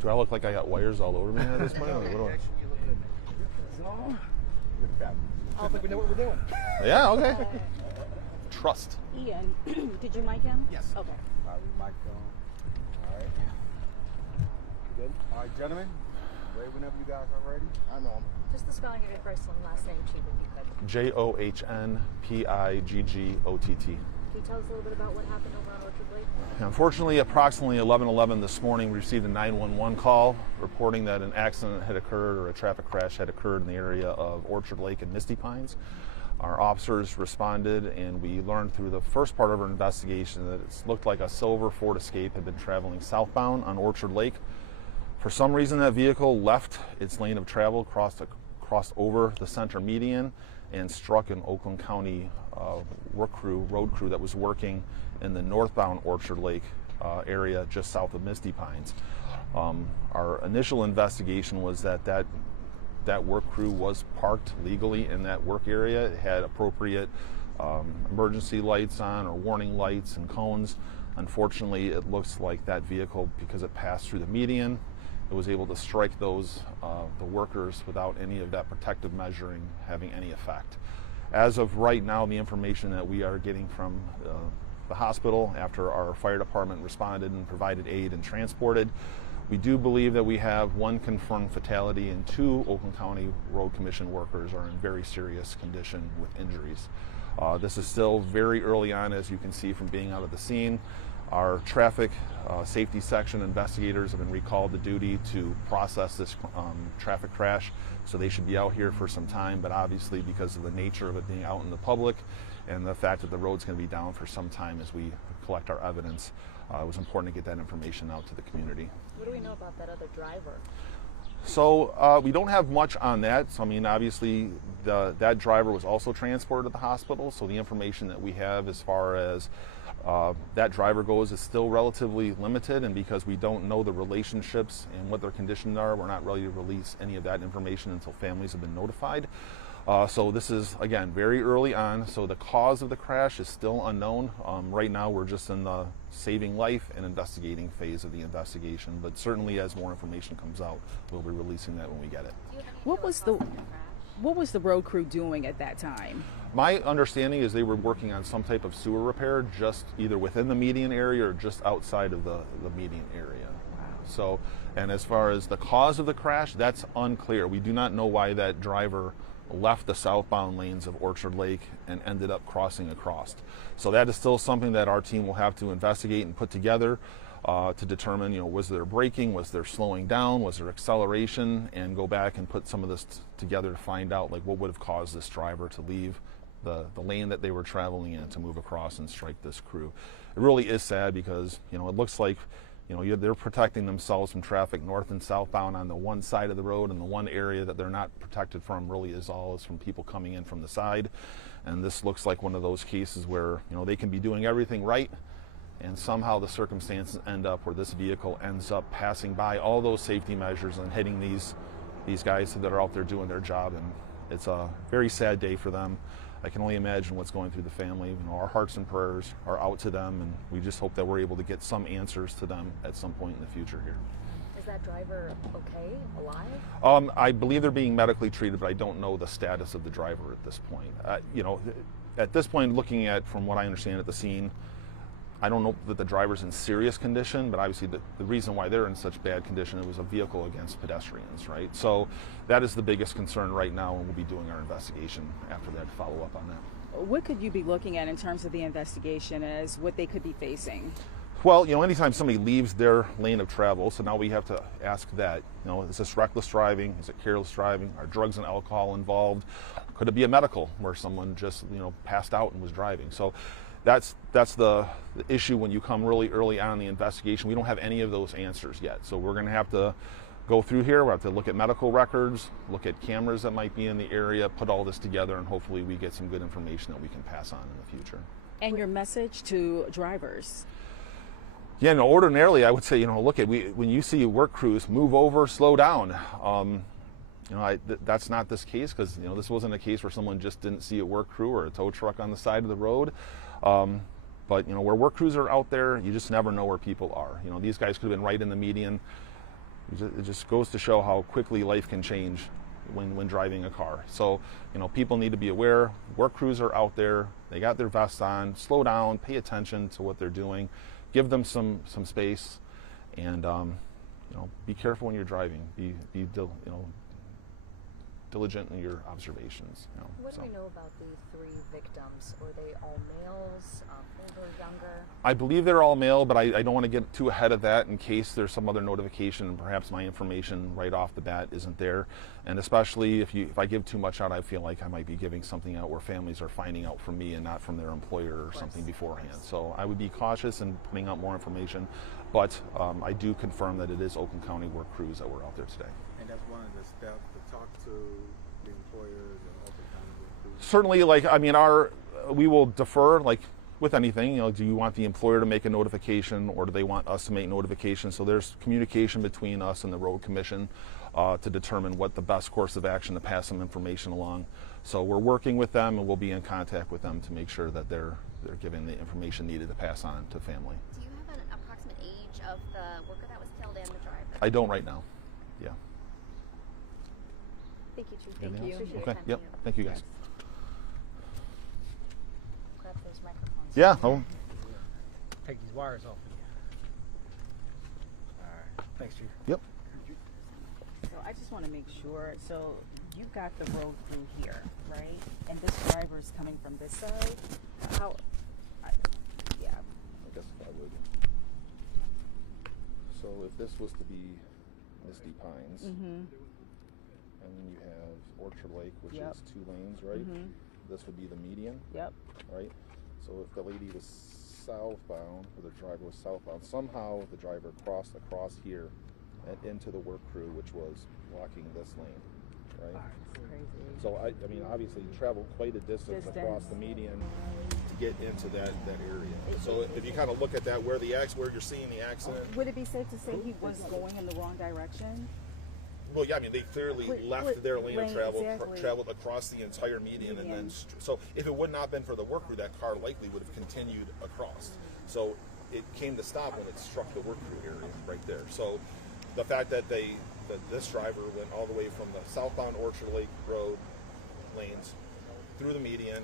Do I look like I got wires all over me at this point? No, What do I- actually, you look good. I don't think we know what we're doing. Yeah, okay. Trust. Ian, did you mic him? Yes. Okay. All right, mic on. All right. Good. All right, gentlemen. Ready whenever you guys are ready. I know them. Just the spelling of your first and last name, too, if you could. Johnpigott. Can you tell us a little bit about what happened over on Orchard Lake? Unfortunately, approximately 11:11 this morning, we received a 911 call reporting that an accident had occurred or a traffic crash had occurred in the area of Orchard Lake and Misty Pines. Our officers responded, and we learned through the first part of our investigation that it looked like a silver Ford Escape had been traveling southbound on Orchard Lake. For some reason, that vehicle left its lane of travel, crossed over the center median, and struck an Oakland County road crew that was working in the northbound Orchard Lake area just south of Misty Pines. Our initial investigation was that work crew was parked legally in that work area. It had appropriate emergency lights on or warning lights and cones. Unfortunately, it looks like that vehicle, because it passed through the median, it was able to strike those the workers without any of that protective measuring having any effect. As of right now, the information that we are getting from the hospital after our fire department responded and provided aid and transported, we do believe that we have one confirmed fatality and 2 Oakland County Road Commission workers are in very serious condition with injuries. This is still very early on, as you can see from being out of the scene. Our traffic safety section investigators have been recalled to duty to process this traffic crash, so they should be out here for some time, but obviously because of the nature of it being out in the public and the fact that the road's going to be down for some time as we collect our evidence, it was important to get that information out to the community. What do we know about that other driver? So we don't have much on that. So I mean, obviously that driver was also transported to the hospital, so the information that we have as far as that driver goes is still relatively limited, and because we don't know the relationships and what their conditions are, we're not ready to release any of that information until families have been notified. So this is, again, very early on, so the cause of the crash is still unknown. Right now we're just in the saving life and investigating phase of the investigation, but certainly as more information comes out, we'll be releasing that when we get it. What was the road crew doing at that time? My understanding is they were working on some type of sewer repair just either within the median area or just outside of the median area. Wow. So, and as far as the cause of the crash, that's unclear. We do not know why that driver left the southbound lanes of Orchard Lake and ended up crossing across. So that is still something that our team will have to investigate and put together to determine, was there braking, was there slowing down, was there acceleration, and go back and put some of this together to find out like what would have caused this driver to leave the lane that they were traveling in to move across and strike this crew. It really is sad because, it looks like, they're protecting themselves from traffic north and southbound on the one side of the road, and the one area that they're not protected from really is from people coming in from the side. And this looks like one of those cases where, they can be doing everything right, and somehow the circumstances end up where this vehicle ends up passing by all those safety measures and hitting these guys that are out there doing their job. And it's a very sad day for them. I can only imagine what's going through the family. Our hearts and prayers are out to them, and we just hope that we're able to get some answers to them at some point in the future here. Is that driver okay, alive? I believe they're being medically treated, but I don't know the status of the driver at this point. At this point, looking at, from what I understand at the scene, I don't know that the driver's in serious condition, but obviously the reason why they're in such bad condition, it was a vehicle against pedestrians, right? So that is the biggest concern right now, and we'll be doing our investigation after that to follow up on that. What could you be looking at in terms of the investigation as what they could be facing? Well, anytime somebody leaves their lane of travel, so now we have to ask that, is this reckless driving? Is it careless driving? Are drugs and alcohol involved? Could it be a medical where someone just, passed out and was driving? So that's the issue when you come really early on in the investigation. We don't have any of those answers yet. So we're going to have to go through here. We'll have to look at medical records, look at cameras that might be in the area, put all this together, and hopefully we get some good information that we can pass on in the future. And your message to drivers? Yeah, ordinarily I would say, when you see work crews, move over, slow down. That's not this case, because this wasn't a case where someone just didn't see a work crew or a tow truck on the side of the road. But where work crews are out there, you just never know where people are. These guys could have been right in the median. It just goes to show how quickly life can change when driving a car. So, people need to be aware. Work crews are out there. They got their vests on. Slow down. Pay attention to what they're doing. Give them some space, and be careful when you're driving. Be diligent in your observations. What do we know about the 3 victims? Were they all males, older, younger? I believe they're all male, but I don't want to get too ahead of that in case there's some other notification and perhaps my information right off the bat isn't there. And especially if I give too much out, I feel like I might be giving something out where families are finding out from me and not from their employer or something beforehand. So I would be cautious in putting out more information, but I do confirm that it is Oakland County work crews that were out there today. And that's one of the steps to talk to the employers and Oakland County work crews. Certainly, we will defer, like with anything. Do you want the employer to make a notification, or do they want us to make notification? So there's communication between us and the road commission to determine what the best course of action to pass some information along. So we're working with them, and we'll be in contact with them to make sure that they're giving the information needed to pass on to family. Do you have an approximate age of the worker that was killed and the driver? I don't right now. Yeah. Thank you, Chief. Thank you. Appreciate your Okay. time. Yep. Thank you, guys. Grab those microphones. Yeah. Oh. Take these wires off of you. All right. Thanks, Chief. Yep. So I just want to make sure. So you've got the road crew here, right? And this driver's coming from this side. Yeah. I guess I would. So if this was to be Misty Pines, and then you have Orchard Lake, which is 2 lanes, right? This would be the median, Yep. right? So if the lady was southbound, or the driver was southbound, somehow the driver crossed across here and into the work crew, which was blocking this lane, right? It's crazy. So obviously you travel quite a distance across the median to get into that area. So if you kind of look at that, where you're seeing the accident. Would it be safe to say he was going in the wrong direction? Well, yeah, they clearly left their lane of travel, exactly. traveled across the entire median, and then so if it would not have been for the work crew, that car likely would have continued across. So it came to stop when it struck the work crew area right there. So the fact that this driver went all the way from the southbound Orchard Lake Road lanes through the median